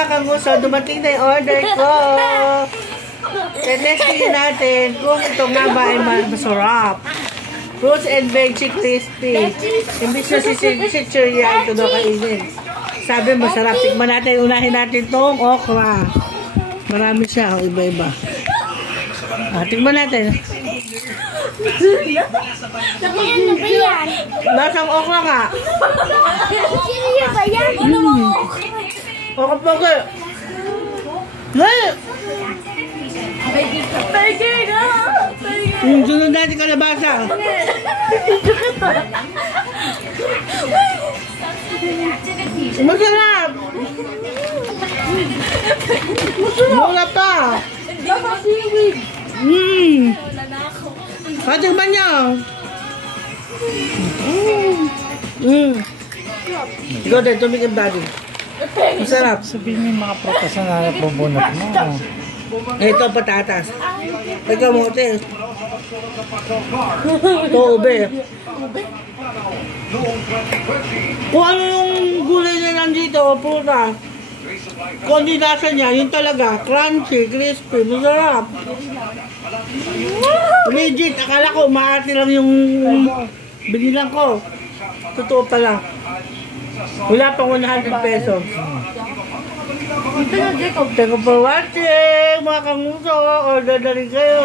mga kanguso, dumating na yung order ko. Testing natin kung ito nga ba ay masarap. Fruits and veggie crispy. Imbis na si Chichirya, ito daw kainin. Sabi masarap. Tikman natin. Unahin natin itong okra. Marami siya. Iba-iba. Tikman natin. Ano ba yan? Lasang okra ka. Chichirya ba yan? Okra-poke. Hey! Burger na! Sunod natin kalabasa. Masarap! Mula pa! Patigman niyo! Ikaw din, tumigil daddy. Masarap. Sabihin mo yung mga protas na nabubunot mo. Ito, patatas. Ikaw mo, ito. Ito, ube. Kung ano yung gulay na nandito, puta. Kung hindi nasa niya, yun talaga. Crunchy, crispy, masarap. Legit, akala ko maarte lang yung binilang ko. Totoo pala. Wala pang 100 pesos. Thank you for watching, mga kanguso. Order na rin kayo.